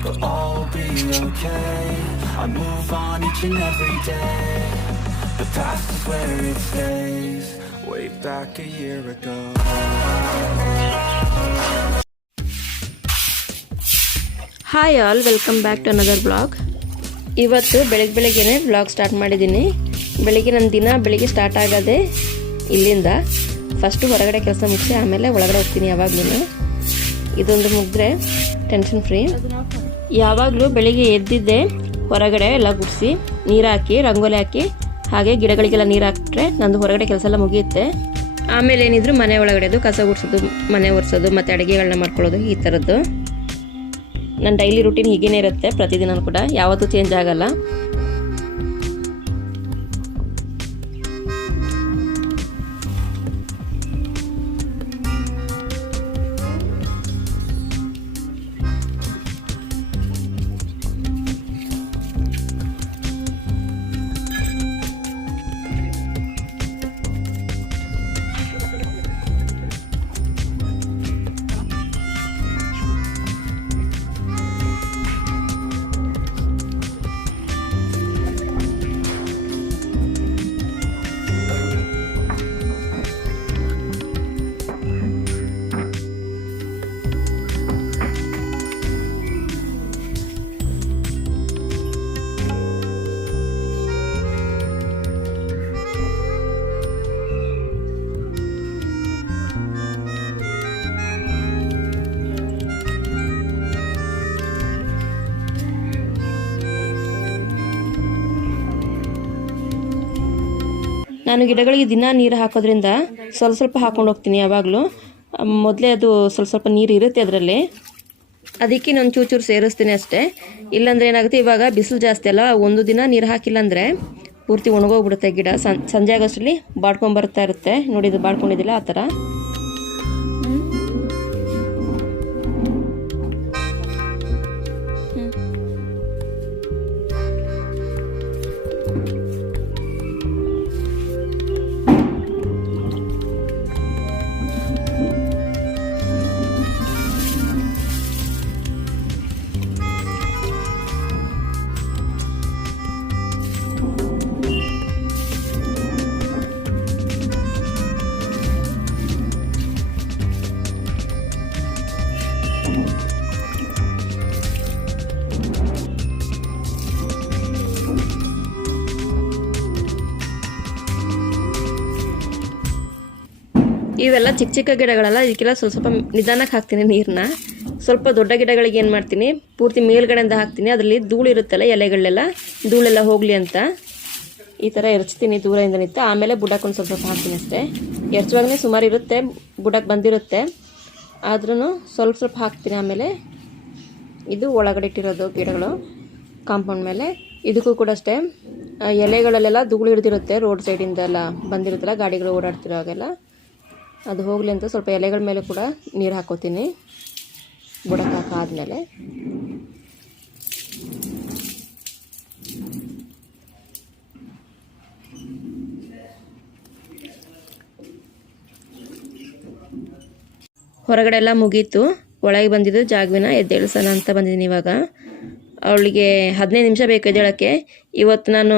But all be okay. I move on each and every day. The past is where it stays, way back a year ago. Hi all welcome back to another blog ಇವತ್ತು ಬೆಳಗ್ಗೆ ಬೆಳಗ್ಗೆನೆ blog start ಮಾಡಿದ್ದೀನಿ ಬೆಳಿಗ್ಗೆ ನನ್ನ ದಿನ ಬೆಳಿಗ್ಗೆ start ಆಗೋದೆ ಇಲ್ಲಿಂದ ಫಸ್ಟು ಹೊರಗಡೆ ಕೆಲಸ ಮುಗಿಸಿ ಆಮೇಲೆ ಒಳಗಡೆ ಹೋಗ್ತೀನಿ ಯಾವಾಗಲೂ ಇದೊಂದು ಮುಗಿದ್ರೆ ಟೆನ್ಷನ್ ಫ್ರೀ ಯಾವಾಗಲೂ ಬೆಳಿಗ್ಗೆ ಎದ್ದಿದ್ದೆ, ಹೊರಗಡೆ ಎಲ್ಲ ಗುಡಿಸಿ, ನೀರು ಹಾಕಿ, ರಂಗೋಲಿ ಹಾಕಿ, ಹಾಗೆ ಗಿಡಗಳಿಗೆಲ್ಲ ನೀರು ಹಾಕಿಟ್ರೆ ನಂದು ಹೊರಗಡೆ ಕೆಲಸ ಎಲ್ಲ ಮುಗಿಯುತ್ತೆ. ಆಮೇಲೆ ಏನಿದ್ರು ಮನೆ ಒಳಗಡೆದು ಕಸ ಗುಡಿಸೋದು, ಮನೆ ಒರೆಸೋದು, ಮತ್ತು ಅಡುಗೆಗಳನ್ನ ಮಾಡ್ಕೊಳ್ಳೋದು, ಈ ಥರದ್ದು ನನ್ನ ಡೈಲಿ ರುಟೀನ್ ಹೀಗೇನೆ ಇರುತ್ತೆ ಪ್ರತಿದಿನ ಕೂಡ. ಯಾವತ್ತೂ ಚೇಂಜ್ ಆಗಲ್ಲ. ನಾನು ಗಿಡಗಳಿಗೆ ದಿನ ನೀರು ಹಾಕೋದ್ರಿಂದ ಸ್ವಲ್ಪ ಸ್ವಲ್ಪ ಹಾಕೊಂಡು ಹೋಗ್ತೀನಿ ಯಾವಾಗಲೂ. ಮೊದಲೇ ಅದು ಸ್ವಲ್ಪ ಸ್ವಲ್ಪ ನೀರು ಇರುತ್ತೆ ಅದರಲ್ಲಿ. ಅದಕ್ಕೆ ನಾನು ಚೂರು ಚೂರು ಸೇರಿಸ್ತೀನಿ ಅಷ್ಟೇ. ಇಲ್ಲಾಂದ್ರೆ ಏನಾಗುತ್ತೆ, ಇವಾಗ ಬಿಸಿಲು ಜಾಸ್ತಿ ಅಲ್ಲ, ಒಂದು ದಿನ ನೀರು ಹಾಕಿಲ್ಲ ಅಂದರೆ ಪೂರ್ತಿ ಒಣಗೋಗ್ಬಿಡುತ್ತೆ ಗಿಡ. ಸಂಜೆ ಆಗೋಷ್ಟರಲ್ಲಿ ಬಾಡ್ಕೊಂಬರ್ತಾ ಇರುತ್ತೆ. ನೋಡಿ ಇದು ಬಾಡ್ಕೊಂಡಿದ್ದಿಲ್ಲ, ಆ ಥರ. ಇವೆಲ್ಲ ಚಿಕ್ಕ ಚಿಕ್ಕ ಗಿಡಗಳೆಲ್ಲ, ಇದಕ್ಕೆಲ್ಲ ಸ್ವಲ್ಪ ಸ್ವಲ್ಪ ನಿಧಾನಕ್ಕೆ ಹಾಕ್ತೀನಿ ನೀರನ್ನ ಸ್ವಲ್ಪ ದೊಡ್ಡ ಗಿಡಗಳಿಗೆ ಏನು ಮಾಡ್ತೀನಿ, ಪೂರ್ತಿ ಮೇಲ್ಗಡೆಯಿಂದ ಹಾಕ್ತೀನಿ. ಅದರಲ್ಲಿ ಧೂಳು ಇರುತ್ತಲ್ಲ, ಎಲೆಗಳೆಲ್ಲ, ಧೂಳೆಲ್ಲ ಹೋಗಲಿ ಅಂತ. ಈ ಥರ ಎರಚ್ತೀನಿ ದೂರದಿಂದ ನಿಂತು ಆಮೇಲೆ ಬುಡಕ್ಕೆ ಸ್ವಲ್ಪ ಸ್ವಲ್ಪ ಹಾಕ್ತೀನಿ ಅಷ್ಟೇ. ಎರಚುವಾಗಲೇ ಸುಮಾರು ಇರುತ್ತೆ, ಬುಡಕ್ಕೆ ಬಂದಿರುತ್ತೆ. ಆದ್ರೂ ಸ್ವಲ್ಪ ಸ್ವಲ್ಪ ಹಾಕ್ತೀನಿ ಆಮೇಲೆ. ಇದು ಒಳಗಡೆ ಇಟ್ಟಿರೋದು ಗಿಡಗಳು, ಕಾಂಪೌಂಡ್ ಮೇಲೆ. ಇದಕ್ಕೂ ಕೂಡ ಅಷ್ಟೇ. ಎಲೆಗಳಲ್ಲೆಲ್ಲ ಧೂಳು ಹಿಡಿದಿರುತ್ತೆ ರೋಡ್ ಸೈಡಿಂದ ಎಲ್ಲ ಬಂದಿರುತ್ತಲ್ಲ, ಗಾಡಿಗಳು ಓಡಾಡ್ತಿರೋ ಹಾಗೆಲ್ಲ. ಅದು ಹೋಗಲಿ ಅಂತ ಸ್ವಲ್ಪ ಎಲೆಗಳ ಮೇಲೆ ಕೂಡ ನೀರು ಹಾಕೋತೀನಿ. ಬುಡಕ್ಕೆ ಹಾಕಾದ್ಮೇಲೆ ಹೊರಗಡೆ ಎಲ್ಲ ಮುಗೀತು. ಒಳಗೆ ಬಂದಿದ್ದು ಜಾಗವಿನ ಎದ್ದೇಳ್ಸೋಣ ಅಂತ ಬಂದಿದ್ದೀನಿ ಇವಾಗ. ಅವಳಿಗೆ ಹದಿನೈದು ನಿಮಿಷ ಬೇಕು ಎದ್ದೇಳೋಕ್ಕೆ. ಇವತ್ತು ನಾನು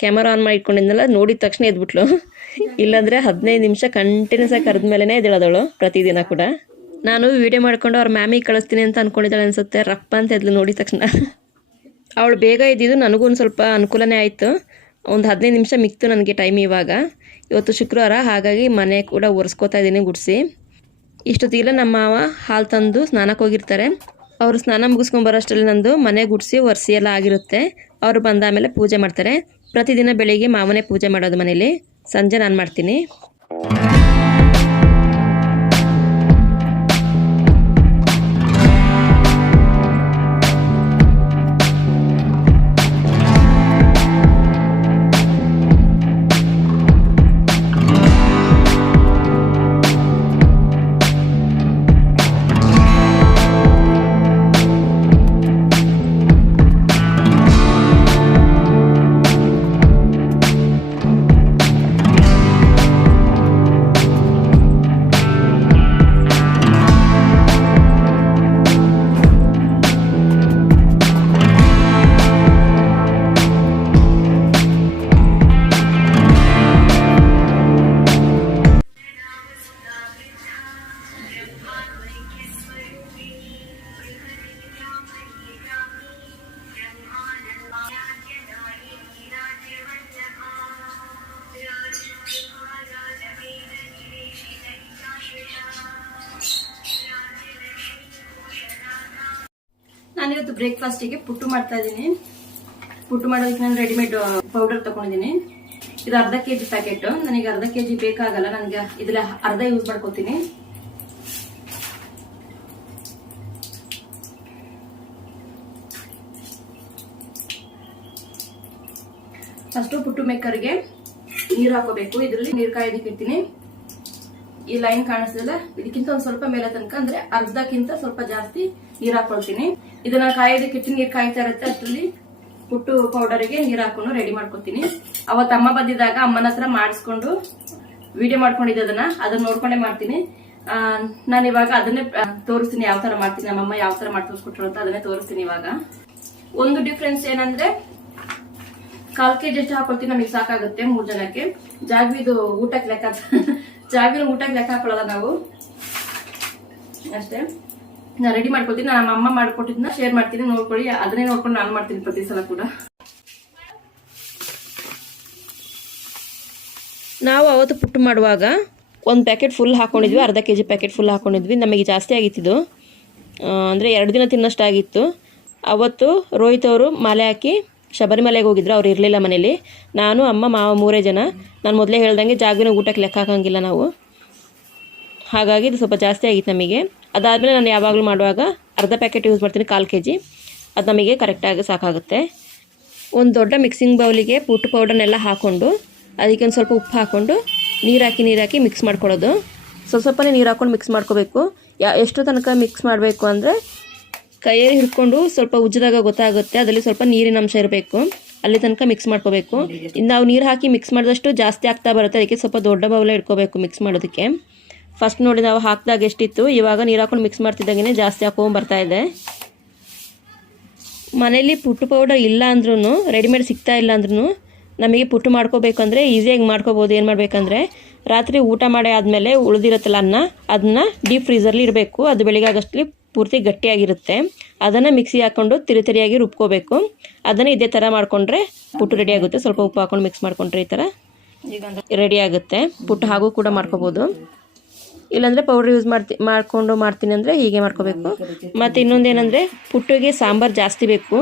ಕ್ಯಾಮರಾ ಆನ್ ಮಾಡಿ ಇಟ್ಕೊಂಡಿದ್ನಲ್ಲ ನೋಡಿದ ತಕ್ಷಣ ಎದ್ಬಿಟ್ಲು. ಇಲ್ಲಾಂದರೆ ಹದಿನೈದು ನಿಮಿಷ ಕಂಟಿನ್ಯೂಸ್ ಆಗಿ ಕರೆದ ಮೇಲೇ ಅದಳು ಪ್ರತಿದಿನ ಕೂಡ. ನಾನು ವಿಡಿಯೋ ಮಾಡ್ಕೊಂಡು ಅವ್ರ ಮ್ಯಾಮಿಗೆ ಕಳಿಸ್ತೀನಿ ಅಂತ ಅಂದ್ಕೊಂಡಿದ್ದಾಳೆ ಅನ್ಸುತ್ತೆ. ರಪ್ಪ ಅಂತ ಎದ್ಲು ನೋಡಿದ ತಕ್ಷಣ. ಅವಳು ಬೇಗ ಇದ್ದಿದ್ದು ನನಗೂ ಒಂದು ಸ್ವಲ್ಪ ಅನುಕೂಲನೇ ಆಯಿತು. ಒಂದು ಹದಿನೈದು ನಿಮಿಷ ಮಿಕ್ತು ನನಗೆ ಟೈಮ್ ಇವಾಗ. ಇವತ್ತು ಶುಕ್ರವಾರ, ಹಾಗಾಗಿ ಮನೆ ಕೂಡ ಒರೆಸ್ಕೋತಾ ಇದ್ದೀನಿ ಗುಡಿಸಿ. ಇಷ್ಟೊತ್ತಿಗೆಲ್ಲ ನಮ್ಮ ಮಾವ ಹಾಲು ತಂದು ಸ್ನಾನಕ್ಕೆ ಹೋಗಿರ್ತಾರೆ. ಅವರು ಸ್ನಾನ ಮುಗಿಸ್ಕೊಂಬರೋಷ್ಟರಲ್ಲಿ ನಂದು ಮನೆ ಗುಡಿಸಿ ಒರೆಸಿ ಎಲ್ಲ ಆಗಿರುತ್ತೆ. ಅವರು ಬಂದಾದಮೇಲೆ ಪೂಜೆ ಮಾಡ್ತಾರೆ. ಪ್ರತಿದಿನ ಬೆಳಿಗ್ಗೆ ಮಾವನೇ ಪೂಜೆ ಮಾಡೋದು ಮನೇಲಿ. ಸಂಜೆ ನಾನು ಮಾಡ್ತೀನಿ. ಬ್ರೇಕ್ಫಾಸ್ಟಿಗೆ ಪುಟ್ಟು ಮಾಡ್ತಾ ಇದ್ದೀನಿ. ಪುಟ್ಟು ಮಾಡೋದಕ್ಕೆ ನಾನು ರೆಡಿಮೇಡ್ ಪೌಡರ್ ತಗೊಂಡಿದ್ದೀನಿ. ಇದು ಅರ್ಧ ಕೆ ಜಿ ಪ್ಯಾಕೆಟ್ ನನಗೆ ಅರ್ಧ ಕೆ ಜಿ ಬೇಕಾಗಲ್ಲ, ನನಗೆ ಇದ್ರ ಅರ್ಧ ಯೂಸ್ ಮಾಡ್ಕೋತೀನಿ. ಫಸ್ಟು ಪುಟ್ಟು ಮೇಕರ್ಗೆ ನೀರು ಹಾಕೋಬೇಕು. ಇದರಲ್ಲಿ ನೀರು ಕಾಯೋದಕ್ಕೆ ಇಡ್ತೀನಿ. ಈ ಲೈನ್ ಕಾಣಿಸ್ತಿಲ್ಲ ಇದಕ್ಕಿಂತ ಒಂದ್ ಸ್ವಲ್ಪ ಮೇಲೆ ತನಕ ಅಂದ್ರೆ ಅರ್ಧಕ್ಕಿಂತ ಸ್ವಲ್ಪ ಜಾಸ್ತಿ ನೀರ್ ಹಾಕೊಳ್ತೀನಿ. ಇದನ್ನ ಕಾಯೋದಕ್ಕೆ ಕಿಚನ್ ನೀರು ಕಾಯ್ತಾ ಇರುತ್ತೆ. ಅದರಲ್ಲಿ ಪುಟ್ಟು ಪೌಡರ್ಗೆ ನೀರು ಹಾಕೊಂಡು ರೆಡಿ ಮಾಡ್ಕೊತೀನಿ. ಅವತ್ತು ಅಮ್ಮ ಬಂದಿದ್ದಾಗ ಅಮ್ಮನ ಹತ್ರ ಮಾಡಿಸ್ಕೊಂಡು ವಿಡಿಯೋ ಮಾಡ್ಕೊಂಡಿದ್ದೆ ಅದನ್ನ. ಅದನ್ನ ನೋಡ್ಕೊಂಡೇ ಮಾಡ್ತೀನಿ. ನಾನು ಇವಾಗ ಅದನ್ನೇ ತೋರಿಸ್ತೀನಿ ಯಾವ ತರ ಮಾಡ್ತೀನಿ. ನಮ್ಮಮ್ಮ ಯಾವ ತರ ಮಾಡಿ ತೋರಿಸ್ಕೊಟ್ರು ಅಂತ ಅದನ್ನೇ ತೋರಿಸ್ತೀನಿ ಇವಾಗ. ಒಂದು ಡಿಫ್ರೆನ್ಸ್ ಏನಂದ್ರೆ ಕಾಲ್ ಕೆಜಿ ಎಷ್ಟು ಹಾಕೊಳ್ತೀನಿ, ನಮಗೆ ಸಾಕಾಗುತ್ತೆ ಮೂರ್ ಜನಕ್ಕೆ. ಜಾಗ್ವಿದು ಊಟಕ್ಕೆ ಲೆಕ್ಕ ಜಾಗ್ವಿನ ಊಟಕ್ಕೆ ಲೆಕ್ಕ ಹಾಕೊಳ್ಳಲ್ಲ ನಾವು. ಅಷ್ಟೇ. ನಾನು ರೆಡಿ ಮಾಡ್ಕೊಳ್ತೀನಿ ನಮ್ಮ ಅಮ್ಮ ಮಾಡ್ಕೊಟ್ಟಿದ್ನ ಶೇರ್ ಮಾಡ್ತೀನಿ, ನೋಡ್ಕೊಳ್ಳಿ. ಅದನ್ನೇ ನೋಡ್ಕೊಂಡು ನಾನು ಮಾಡ್ತೀನಿ ಪ್ರತಿ ಸಲ ಕೂಡ. ನಾವು ಅವತ್ತು ಪುಟ್ಟು ಮಾಡುವಾಗ ಒಂದು ಪ್ಯಾಕೆಟ್ ಫುಲ್ ಹಾಕೊಂಡಿದ್ವಿ, ಅರ್ಧ ಕೆ ಜಿ ಪ್ಯಾಕೆಟ್ ಫುಲ್ ಹಾಕೊಂಡಿದ್ವಿ. ನಮಗೆ ಜಾಸ್ತಿ ಆಗಿತ್ತಿದ್ದು ಅಂದರೆ ಎರಡು ದಿನ ತಿನ್ನಷ್ಟು ಆಗಿತ್ತು. ಅವತ್ತು ರೋಹಿತ್ ಅವರು ಮಾಲೆ ಹಾಕಿ ಶಬರಿಮಲೆಗೆ ಹೋಗಿದ್ರು, ಅವ್ರು ಇರಲಿಲ್ಲ ಮನೇಲಿ. ನಾನು, ಅಮ್ಮ, ಮಾವ ಮೂರೇ ಜನ. ನಾನು ಮೊದಲೇ ಹೇಳ್ದಂಗೆ ಜಾಗವಿನ ಊಟಕ್ಕೆ ಲೆಕ್ಕ ಹಾಕಂಗಿಲ್ಲ ನಾವು. ಹಾಗಾಗಿ ಇದು ಸ್ವಲ್ಪ ಜಾಸ್ತಿ ಆಗಿತ್ತು ನಮಗೆ. ಅದಾದಮೇಲೆ ನಾನು ಯಾವಾಗಲೂ ಮಾಡುವಾಗ ಅರ್ಧ ಪ್ಯಾಕೆಟ್ ಯೂಸ್ ಮಾಡ್ತೀನಿ ಕಾಲು ಕೆ ಜಿ ಅದು ನಮಗೆ ಕರೆಕ್ಟಾಗಿ ಸಾಕಾಗುತ್ತೆ. ಒಂದು ದೊಡ್ಡ ಮಿಕ್ಸಿಂಗ್ ಬೌಲಿಗೆ ಪುಟ್ಟು ಪೌಡರ್ನೆಲ್ಲ ಹಾಕ್ಕೊಂಡು ಅದಕ್ಕೆ ಒಂದು ಸ್ವಲ್ಪ ಉಪ್ಪು ಹಾಕ್ಕೊಂಡು ನೀರು ಹಾಕಿ ನೀರು ಹಾಕಿ ಮಿಕ್ಸ್ ಮಾಡ್ಕೊಳ್ಳೋದು. ಸ್ವಲ್ಪ ಸ್ವಲ್ಪನೇ ನೀರು ಹಾಕ್ಕೊಂಡು ಮಿಕ್ಸ್ ಮಾಡ್ಕೋಬೇಕು. ಯಾ, ಎಷ್ಟು ತನಕ ಮಿಕ್ಸ್ ಮಾಡಬೇಕು ಅಂದರೆ ಕೈಯಲ್ಲಿ ಹಿಡ್ಕೊಂಡು ಸ್ವಲ್ಪ ಉಜ್ಜಿದಾಗ ಗೊತ್ತಾಗುತ್ತೆ, ಅದರಲ್ಲಿ ಸ್ವಲ್ಪ ನೀರಿನ ಅಂಶ ಇರಬೇಕು. ಅಲ್ಲಿ ತನಕ ಮಿಕ್ಸ್ ಮಾಡ್ಕೋಬೇಕು. ಇನ್ನು ನಾವು ನೀರು ಹಾಕಿ ಮಿಕ್ಸ್ ಮಾಡಿದಷ್ಟು ಜಾಸ್ತಿ ಆಗ್ತಾ ಬರುತ್ತೆ, ಅದಕ್ಕೆ ಸ್ವಲ್ಪ ದೊಡ್ಡ ಬೌಲ ಇಟ್ಕೋಬೇಕು ಮಿಕ್ಸ್ ಮಾಡೋದಕ್ಕೆ. ಫಸ್ಟ್ ನೋಡಿ ನಾವು ಹಾಕಿದಾಗ ಎಷ್ಟಿತ್ತು? ಇವಾಗ ನೀರು ಹಾಕೊಂಡು ಮಿಕ್ಸ್ ಮಾಡ್ತಿದ್ದಾಗೇ ಜಾಸ್ತಿ ಹಾಕೊಂಡು ಬರ್ತಾ ಇದೆ. ಮನೇಲಿ ಪುಟ್ಟು ಪೌಡರ್ ಇಲ್ಲ ಅಂದ್ರೂ ರೆಡಿಮೇಡ್ ಸಿಗ್ತಾ ಇಲ್ಲ ಅಂದ್ರೂ ನಮಗೆ ಪುಟ್ಟು ಮಾಡ್ಕೋಬೇಕಂದ್ರೆ ಈಸಿಯಾಗಿ ಮಾಡ್ಕೋಬೋದು. ಏನು ಮಾಡಬೇಕಂದ್ರೆ ರಾತ್ರಿ ಊಟ ಮಾಡಿ ಆದಮೇಲೆ ಉಳಿದಿರುತ್ತಲ್ಲ ಅನ್ನ ಅದನ್ನ ಡೀಪ್ ಫ್ರೀಸರ್ಲಿ ಇರಬೇಕು ಅದು ಬೆಳಿಗ್ಗೆ ಆಗಷ್ಟಲ್ಲಿ ಪೂರ್ತಿ ಗಟ್ಟಿಯಾಗಿರುತ್ತೆ. ಅದನ್ನು ಮಿಕ್ಸಿ ಹಾಕ್ಕೊಂಡು ತಿರಿ ತಿರಿಯಾಗಿ ರುಬ್ಕೋಬೇಕು. ಅದನ್ನು ಇದೇ ಥರ ಮಾಡಿಕೊಂಡ್ರೆ ಪುಟ್ಟು ರೆಡಿ ಆಗುತ್ತೆ. ಸ್ವಲ್ಪ ಉಪ್ಪು ಹಾಕೊಂಡು ಮಿಕ್ಸ್ ಮಾಡಿಕೊಂಡ್ರೆ ಈ ಥರ ರೆಡಿ ಆಗುತ್ತೆ. ಪುಟ್ಟು ಹಾಗೂ ಕೂಡ ಮಾಡ್ಕೋಬೋದು. ಇಲ್ಲಾಂದರೆ ಪೌಡ್ರ್ ಯೂಸ್ ಮಾಡ್ತಿ ಮಾಡಿಕೊಂಡು ಮಾಡ್ತೀನಿ ಅಂದರೆ ಹೀಗೆ ಮಾಡ್ಕೋಬೇಕು. ಮತ್ತು ಇನ್ನೊಂದೇನೆಂದರೆ ಪುಟ್ಟಿಗೆ ಸಾಂಬಾರು ಜಾಸ್ತಿ ಬೇಕು.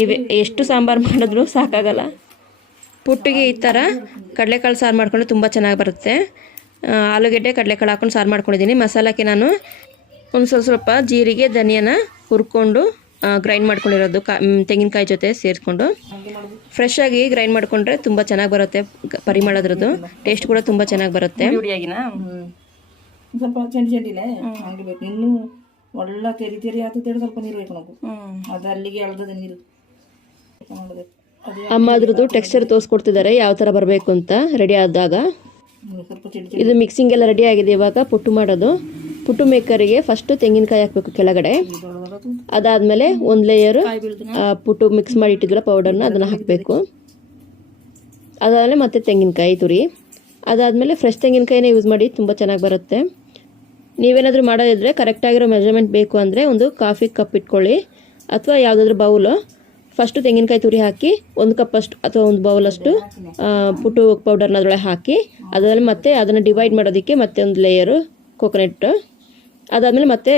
ನೀವು ಎಷ್ಟು ಸಾಂಬಾರು ಮಾಡಿದ್ರೂ ಸಾಕಾಗಲ್ಲ. ಪುಟ್ಟಿಗೆ ಈ ಥರ ಕಡಲೆಕಾಳು ಸಾರು ಮಾಡ್ಕೊಂಡು ತುಂಬ ಚೆನ್ನಾಗಿ ಬರುತ್ತೆ. ಆಲೂಗೆಡ್ಡೆ ಕಡಲೆಕಾಳು ಹಾಕೊಂಡು ಸಾರು ಮಾಡ್ಕೊಂಡಿದ್ದೀನಿ. ಮಸಾಲಕ್ಕೆ ನಾನು ಒಂದು ಸ್ವಲ್ಪ ಸ್ವಲ್ಪ ಜೀರಿಗೆ ಧನಿಯನ ಹುರ್ಕೊಂಡು ಗ್ರೈಂಡ್ ಮಾಡ್ಕೊಂಡಿರೋದು ಕಾ ತೆಂಗಿನಕಾಯಿ ಜೊತೆ ಸೇರಿಸ್ಕೊಂಡು ಫ್ರೆಶ್ ಆಗಿ ಗ್ರೈಂಡ್ ಮಾಡಿಕೊಂಡ್ರೆ ತುಂಬ ಚೆನ್ನಾಗಿ ಬರುತ್ತೆ ಪರಿಮಳದ್ರದ್ದು. ಟೇಸ್ಟ್ ಕೂಡ ತುಂಬ ಚೆನ್ನಾಗಿ ಬರುತ್ತೆ. ಸ್ವಲ್ಪ ಚೆಂಡಿ ಚೆಂಡಿನೇ ಹಂಗೆ ಬೇಕು. ಇನ್ನೂ ಒಳ್ಳೆ ತೆರಿ ತೆರಿ ಆಗ್ತದೆ ಸ್ವಲ್ಪ ನೀರು ಬೇಕು ನಾವು ಅದು ಅಲ್ಲಿಗೆ ಎಳ್ದದ ನೀರು. ಮಾಡಬೇಕು ಅಮ್ಮ ಅದ್ರದ್ದು ಟೆಕ್ಸ್ಚರ್ ತೋರಿಸ್ಕೊಡ್ತಿದ್ದಾರೆ ಯಾವ ಥರ ಬರಬೇಕು ಅಂತ ರೆಡಿ ಆದಾಗ. ಇದು ಮಿಕ್ಸಿಂಗ್ ಎಲ್ಲ ರೆಡಿ ಆಗಿದೆ ಇವಾಗ ಪುಟ್ಟು ಮಾಡೋದು. ಪುಟ್ಟು ಮೇಕರಿಗೆ ಫಸ್ಟ್ ತೆಂಗಿನಕಾಯಿ ಹಾಕಬೇಕು ಕೆಳಗಡೆ. ಅದಾದ್ಮೇಲೆ ಒಂದು ಲೇಯರ್ ಪುಟ್ಟು ಮಿಕ್ಸ್ ಮಾಡಿ ಪೌಡರ್ ಪೌಡರ್ನ ಅದನ್ನು ಹಾಕಬೇಕು. ಅದಾದಮೇಲೆ ಮತ್ತೆ ತೆಂಗಿನಕಾಯಿ ತುರಿ. ಅದಾದಮೇಲೆ ಫ್ರೆಶ್ ತೆಂಗಿನಕಾಯಿನೇ ಯೂಸ್ ಮಾಡಿ ತುಂಬ ಚೆನ್ನಾಗಿ ಬರುತ್ತೆ. ನೀವೇನಾದರೂ ಮಾಡೋದಿದ್ರೆ ಕರೆಕ್ಟಾಗಿರೋ ಮೆಜರ್ಮೆಂಟ್ ಬೇಕು ಅಂದರೆ ಒಂದು ಕಾಫಿ ಕಪ್ ಇಟ್ಕೊಳ್ಳಿ ಅಥವಾ ಯಾವುದಾದ್ರೂ ಬೌಲು ಫಸ್ಟು ತೆಂಗಿನಕಾಯಿ ತುರಿ ಹಾಕಿ ಒಂದು ಕಪ್ಪಷ್ಟು ಅಥವಾ ಒಂದು ಬೌಲಷ್ಟು ಪುಟ್ಟು ಪೌಡರ್ನ ಅದರೊಳಗೆ ಹಾಕಿ, ಅದರಲ್ಲಿ ಮತ್ತೆ ಅದನ್ನು ಡಿವೈಡ್ ಮಾಡೋದಕ್ಕೆ ಮತ್ತೆ ಒಂದು ಲೇಯರು ಕೊಕೊನೆಟ್ ಅದಾದಮೇಲೆ ಮತ್ತೆ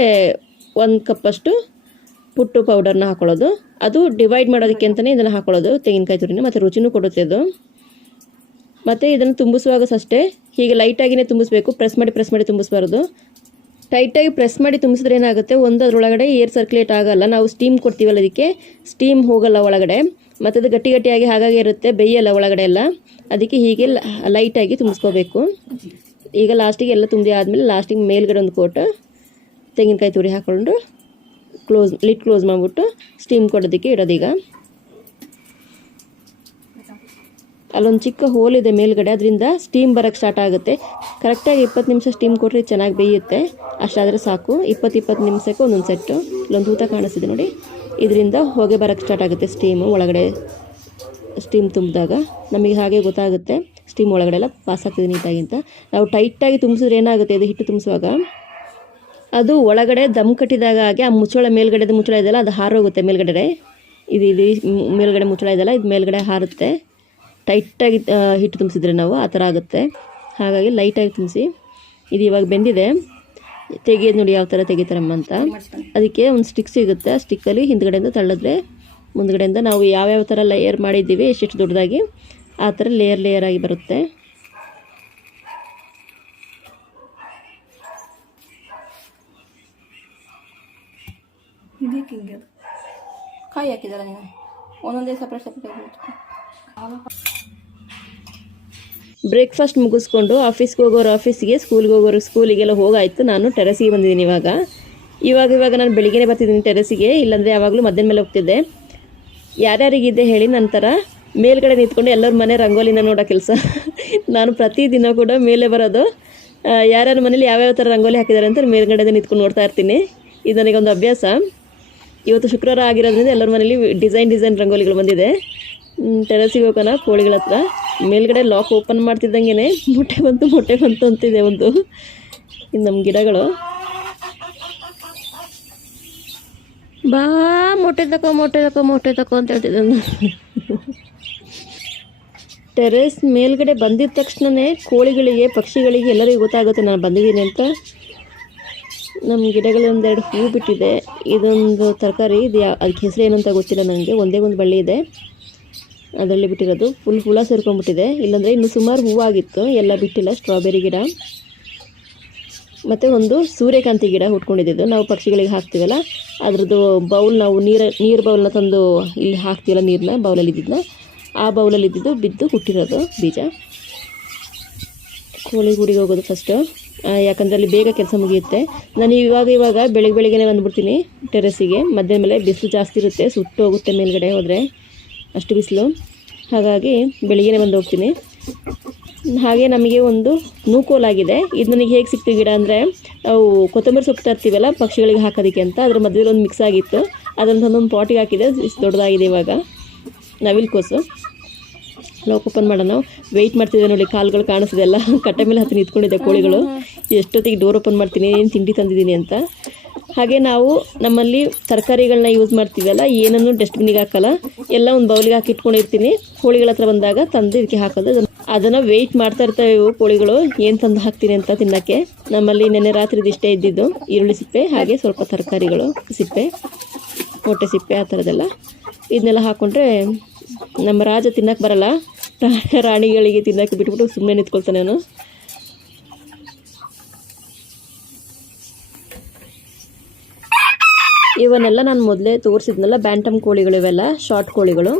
ಒಂದು ಕಪ್ಪಷ್ಟು ಪುಟ್ಟು ಪೌಡರ್ನ ಹಾಕೊಳ್ಳೋದು. ಅದು ಡಿವೈಡ್ ಮಾಡೋದಕ್ಕೆ ಅಂತಲೇ ಇದನ್ನು ಹಾಕೊಳ್ಳೋದು ತೆಂಗಿನಕಾಯಿ ತುರಿನ, ಮತ್ತು ರುಚಿನೂ ಕೊಡುತ್ತೆ ಅದು. ಮತ್ತು ಇದನ್ನು ತುಂಬಿಸುವಾಗ ಅಷ್ಟೇ, ಹೀಗೆ ಲೈಟಾಗಿಯೇ ತುಂಬಿಸ್ಬೇಕು ಪ್ರೆಸ್ ಮಾಡಿ ಪ್ರೆಸ್ ಮಾಡಿ ತುಂಬಿಸ್ಬಾರ್ದು. ಟೈಟಾಗಿ ಪ್ರೆಸ್ ಮಾಡಿ ತುಂಬಿಸಿದ್ರೆ ಏನಾಗುತ್ತೆ? ಒಂದು ಅದರೊಳಗಡೆ ಏರ್ ಸರ್ಕ್ಯುಲೇಟ್ ಆಗಲ್ಲ. ನಾವು ಸ್ಟೀಮ್ ಕೊಡ್ತೀವಲ್ಲ ಅದಕ್ಕೆ? ಸ್ಟೀಮ್ ಹೋಗಲ್ಲ ಒಳಗಡೆ. ಮತ್ತು ಅದು ಗಟ್ಟಿ ಗಟ್ಟಿಯಾಗಿ ಹಾಗಾಗಿ ಇರುತ್ತೆ, ಬೇಯಲ್ಲ ಒಳಗಡೆ ಎಲ್ಲ. ಅದಕ್ಕೆ ಹೀಗೆ ಲೈಟಾಗಿ ತುಂಬಿಸ್ಕೋಬೇಕು. ಈಗ ಲಾಸ್ಟಿಗೆ ಎಲ್ಲ ತುಂಬಿ ಆದಮೇಲೆ ಲಾಸ್ಟಿಗೆ ಮೇಲ್ಗಡೆ ಒಂದು ಕೋಟ ತೆಂಗಿನಕಾಯಿ ತುರಿ ಹಾಕ್ಕೊಂಡು ಕ್ಲೋಸ್ ಲಿಟ್ ಕ್ಲೋಸ್ ಮಾಡಿಬಿಟ್ಟು ಸ್ಟೀಮ್ ಕೊಡೋದಕ್ಕೆ ಇಡೋದೀಗ. ಅಲ್ಲೊಂದು ಚಿಕ್ಕ ಹೋಲ್ ಇದೆ ಮೇಲ್ಗಡೆ, ಅದರಿಂದ ಸ್ಟೀಮ್ ಬರೋಕ್ಕೆ ಸ್ಟಾರ್ಟ್ ಆಗುತ್ತೆ. ಕರೆಕ್ಟಾಗಿ ಇಪ್ಪತ್ತು ನಿಮಿಷ ಸ್ಟೀಮ್ ಕೊಟ್ಟರೆ ಚೆನ್ನಾಗಿ ಬೇಯುತ್ತೆ. ಅಷ್ಟಾದರೆ ಸಾಕು. ಇಪ್ಪತ್ತು ಇಪ್ಪತ್ತು ನಿಮಿಷಕ್ಕೆ ಒಂದೊಂದು ಸೆಟ್ಟು ಇಲ್ಲೊಂದು ಊತ ಕಾಣಿಸ್ತಿದೆ ನೋಡಿ. ಇದರಿಂದ ಹೊಗೆ ಬರೋಕ್ಕೆ ಸ್ಟಾರ್ಟ್ ಆಗುತ್ತೆ ಸ್ಟೀಮು ಒಳಗಡೆ. ಸ್ಟೀಮ್ ತುಂಬಿದಾಗ. ನಮಗೆ ಹಾಗೆ ಗೊತ್ತಾಗುತ್ತೆ. ಸ್ಟೀಮ್ ಒಳಗಡೆ ಎಲ್ಲ ಪಾಸ್ ಆಗ್ತಿದೆ ನೀಟಾಗಿ ಅಂತ. ನಾವು ಟೈಟಾಗಿ ತುಂಬಿಸಿದ್ರೆ ಏನಾಗುತ್ತೆ? ಇದು ಹಿಟ್ಟು ತುಂಬಿಸುವಾಗ ಅದು ಒಳಗಡೆ ದಮ್ ಕಟ್ಟಿದಾಗ ಹಾಗೆ ಆ ಮುಚ್ಚಳ ಮೇಲ್ಗಡೆದು ಮುಚ್ಚಳ ಇದೆಯಲ್ಲ, ಅದು ಹಾರೋಗುತ್ತೆ ಮೇಲ್ಗಡೆ ಇದು ಇದು ಮೇಲ್ಗಡೆ ಮುಚ್ಚಳ ಇದೆಯಲ್ಲ, ಇದು ಮೇಲ್ಗಡೆ ಹಾರುತ್ತೆ. ಟೈಟಾಗಿ ಹಿಟ್ಟು ತುಂಬಿಸಿದ್ರೆ ನಾವು ಆ ಥರ ಆಗುತ್ತೆ. ಹಾಗಾಗಿ ಲೈಟಾಗಿ ತುಂಬಿಸಿ, ಇದು ಇವಾಗ ಬೆಂದಿದೆ. ತೆಗೆಯೋದು ನೋಡಿ ಯಾವ ಥರ ತೆಗಿತಾರಮ್ಮ ಅಂತ. ಅದಕ್ಕೆ ಒಂದು ಸ್ಟಿಕ್ ಸಿಗುತ್ತೆ. ಆ ಸ್ಟಿಕ್ಕಲ್ಲಿ ಹಿಂದ್ಗಡೆಯಿಂದ ತಳ್ಳಿದ್ರೆ ಮುಂದ್ಗಡೆಯಿಂದ ನಾವು ಯಾವ್ಯಾವ ಥರ ಲೇಯರ್ ಮಾಡಿದ್ದೀವಿ, ಎಷ್ಟೆಷ್ಟು ದೊಡ್ಡದಾಗಿ, ಆ ಥರ ಲೇಯರ್ ಲೇಯರ್ ಆಗಿ ಬರುತ್ತೆ. ಕಾಯಿ ಹಾಕಿದಾರ ನೀವು? ಒಂದೊಂದೇ ಸಪ್ರೇಟ್ ಸಪ್ರೇಟ್ ಬ್ರೇಕ್ಫಾಸ್ಟ್ ಮುಗಿಸ್ಕೊಂಡು ಆಫೀಸ್ಗೆ ಹೋಗೋರು ಆಫೀಸಿಗೆ ಸ್ಕೂಲ್ಗೆ ಹೋಗೋರು ಸ್ಕೂಲಿಗೆಲ್ಲ ಹೋಗಾಯ್ತು. ನಾನು ಟೆರೆಸಿಗೆ ಬಂದಿದ್ದೀನಿ ಇವಾಗ. ಇವಾಗ ಇವಾಗ ನಾನು ಬೆಳಿಗ್ಗೆನೇ ಬರ್ತಿದ್ದೀನಿ ಟೆರೆಸಿಗೆ ಇಲ್ಲಾಂದರೆ ಯಾವಾಗಲೂ ಮಧ್ಯಾಹ್ನ ಮೇಲೆ ಹೋಗ್ತಿದ್ದೆ. ಯಾರ್ಯಾರಿಗಿದ್ದೆ ಹೇಳಿ ನಂತರ ಮೇಲ್ಗಡೆ ನಿಂತ್ಕೊಂಡು ಎಲ್ಲರ ಮನೆ ರಂಗೋಲಿನ ನೋಡೋ ಕೆಲಸ. ನಾನು ಪ್ರತಿದಿನ ಕೂಡ ಮೇಲೆ ಬರೋದು. ಯಾರ್ಯಾರ ಮನೇಲಿ ಯಾವ್ಯಾವ ಥರ ರಂಗೋಲಿ ಹಾಕಿದ್ದಾರೆ ಅಂತ ಮೇಲ್ಗಡೆ ನಿಂತ್ಕೊಂಡು ನೋಡ್ತಾ ಇರ್ತೀನಿ. ಇದು ನನಗೊಂದು ಅಭ್ಯಾಸ. ಇವತ್ತು ಶುಕ್ರವಾರ ಆಗಿರೋದ್ರಿಂದ ಎಲ್ಲರ ಮನೇಲಿ ಡಿಸೈನ್ ಡಿಸೈನ್ ರಂಗೋಲಿಗಳು ಬಂದಿದೆ. ಟೆರಸಿಗೆ ಹೋಗೋಣ, ಕೋಳಿಗಳ ಹತ್ರ. ಮೇಲ್ಗಡೆ ಲಾಕ್ ಓಪನ್ ಮಾಡ್ತಿದ್ದಂಗೆ ಮೊಟ್ಟೆ ಬಂತು ಮೊಟ್ಟೆ ಬಂತು ಅಂತಿದೆ ಒಂದು. ಇನ್ನು ನಮ್ಮ ಗಿಡಗಳು. ಬಾ, ಮೊಟ್ಟೆ ತಕೋ ಮೊಟ್ಟೆ ತಕೋ ಮೊಟ್ಟೆ ತಕೋ ಅಂತ ಹೇಳ್ತಿದ್ದೆ. ಟೆರೆಸ್ ಮೇಲ್ಗಡೆ ಬಂದಿದ ತಕ್ಷಣವೇ ಕೋಳಿಗಳಿಗೆ, ಪಕ್ಷಿಗಳಿಗೆ ಎಲ್ಲರಿಗೂ ಗೊತ್ತಾಗುತ್ತೆ ನಾನು ಬಂದಿದ್ದೀನಿ ಅಂತ. ನಮ್ಮ ಗಿಡಗಳು ಒಂದೆರಡು ಹೂ ಬಿಟ್ಟಿದೆ. ಇದೊಂದು ತರಕಾರಿ, ಇದು ಅದಕ್ಕೆ ಹೆಸರು ಏನು ಅಂತ ಗೊತ್ತಿಲ್ಲ ನನಗೆ ಒಂದೇ ಒಂದು ಬಳ್ಳಿ ಇದೆ. ಅದರಲ್ಲಿ ಬಿಟ್ಟಿರೋದು. ಫುಲ್ ಹುಳ ಸೇರ್ಕೊಂಡ್ಬಿಟ್ಟಿದೆ. ಇಲ್ಲಾಂದರೆ ಇನ್ನು ಸುಮಾರು ಹೂವಾಗಿತ್ತು ಎಲ್ಲ ಬಿಟ್ಟಿಲ್ಲ. ಸ್ಟ್ರಾಬೆರಿ ಗಿಡ. ಮತ್ತು ಒಂದು ಸೂರ್ಯಕಾಂತಿ ಗಿಡ ಹುಟ್ಕೊಂಡಿದ್ದು ನಾವು ಪಕ್ಷಿಗಳಿಗೆ ಹಾಕ್ತೀವಲ್ಲ, ಅದ್ರದ್ದು ಬೌಲ್ ನಾವು ನೀರು ನೀರು ಬೌಲ್ನ ತಂದು ಇಲ್ಲಿ ಹಾಕ್ತೀವಲ್ಲ ನೀರನ್ನ ಬೌಲಲ್ಲಿ ಇದ್ದಿದ್ದನ್ನ ಆ ಬೌಲಲ್ಲಿ ಇದ್ದಿದ್ದು ಬಿದ್ದು ಹುಟ್ಟಿರೋದು ಬೀಜ. ಕೋಳಿ ಗೂಡಿಗೆ ಹೋಗೋದು ಫಸ್ಟು ಯಾಕಂದರೆ ಅಲ್ಲಿ ಬೇಗ ಕೆಲಸ ಮುಗಿಯುತ್ತೆ. ನಾನು ಇವಾಗ ಇವಾಗ ಬೆಳಿಗ್ಗೆ ಬೆಳಿಗ್ಗೆನೇ ಬಂದುಬಿಡ್ತೀನಿ ಟೆರೆಸಿಗೆ ಮಧ್ಯಾಹ್ನ ಮೇಲೆ ಬಿಸಿಲು ಜಾಸ್ತಿ ಇರುತ್ತೆ. ಸುಟ್ಟು ಹೋಗುತ್ತೆ ಮೇಲ್ಗಡೆ ಹೋದರೆ. ಅಷ್ಟು ಬಿಸಿಲು. ಹಾಗಾಗಿ ಬೆಳಿಗ್ಗೆನೇ ಬಂದು ಹೋಗ್ತೀನಿ. ಹಾಗೆ ನಮಗೆ ಒಂದು ನೂಕೋಲಾಗಿದೆ. ಇದು ನನಗೆ ಹೇಗೆ ಸಿಕ್ತು ಗಿಡ ಅಂದರೆ ನಾವು ಕೊತ್ತಂಬರಿ ಸೊಪ್ಪು ತರ್ತೀವಲ್ಲ ಪಕ್ಷಿಗಳಿಗೆ ಹಾಕೋದಕ್ಕೆ ಅಂತ ಅದ್ರ ಮಧ್ಯದಲ್ಲಿ ಒಂದು ಮಿಕ್ಸ್ ಆಗಿತ್ತು. ಅದನ್ನು ತಂದೊಂದು ಪಾಟಿಗೆ ಹಾಕಿದೆ. ಇಷ್ಟು ದೊಡ್ಡದಾಗಿದೆ ಇವಾಗ. ನವಿಲು ಕೋಸು. ಲೋಕ್ ಓಪನ್ ಮಾಡೋಣ. ವೆಯ್ಟ್ ಮಾಡ್ತಿದ್ದೆ ನೋಡಿ ಕಾಲುಗಳು ಕಾಣಿಸ್ತಿದೆ ಎಲ್ಲ ಕಟ್ಟೆ ಮೇಲೆ ಹತ್ತಿ ನಿಂತ್ಕೊಂಡಿದ್ದೆ ಕೋಳಿಗಳು. ಎಷ್ಟೊತ್ತಿಗೆ ಡೋರ್ ಓಪನ್ ಮಾಡ್ತೀನಿ ಏನು ತಿಂಡಿ ತಂದಿದ್ದೀನಿ ಅಂತ. ಹಾಗೆ ನಾವು ನಮ್ಮಲ್ಲಿ ತರಕಾರಿಗಳನ್ನ ಯೂಸ್ ಮಾಡ್ತೀವಲ್ಲ ಏನನ್ನು ಡಸ್ಟ್ಬಿನ್ನಿಗೆ ಹಾಕಲ್ಲ. ಎಲ್ಲ ಒಂದು ಬೌಲಿಗೆ ಹಾಕಿ ಇಟ್ಕೊಂಡಿರ್ತೀನಿ. ಕೋಳಿಗಳ ಹತ್ರ ಬಂದಾಗ ತಂದು ಇದಕ್ಕೆ ಹಾಕೋದು. ಅದನ್ನ- ವೆಯ್ಟ್ ಮಾಡ್ತಾ ಇರ್ತವೆ ಇವು ಕೋಳಿಗಳು. ಏನು ತಂದು ಹಾಕ್ತೀನಿ ಅಂತ ತಿನ್ನೋಕ್ಕೆ. ನಮ್ಮಲ್ಲಿ ನೆನ್ನೆ ರಾತ್ರಿದು ಇಷ್ಟೇ ಇದ್ದಿದ್ದು. ಈರುಳ್ಳಿ ಸಿಪ್ಪೆ, ಹಾಗೆ ಸ್ವಲ್ಪ ತರಕಾರಿಗಳು ಸಿಪ್ಪೆ, ಮೊಟ್ಟೆ ಸಿಪ್ಪೆ, ಆ ಥರದ್ದೆಲ್ಲ ಇದನ್ನೆಲ್ಲ ಹಾಕ್ಕೊಂಡ್ರೆ ನಮ್ಮ ರಾಜ ತಿನ್ನಕ್ಕೆ ಬರಲ್ಲ. ರಾಣಿಗಳಿಗೆ ತಿನ್ನಕ್ಕೆ ಬಿಟ್ಬಿಟ್ಟು ಸುಮ್ಮನೆ ನಿಂತ್ಕೊಳ್ತಾನೆ ಅವನು. ಇವನ್ನೆಲ್ಲ ನಾನು ಮೊದಲೇ ತೋರಿಸಿದ್ನಲ್ಲ ಬ್ಯಾಂಟಮ್ ಕೋಳಿಗಳು ಇವೆಲ್ಲ ಶಾರ್ಟ್ ಕೋಳಿಗಳು.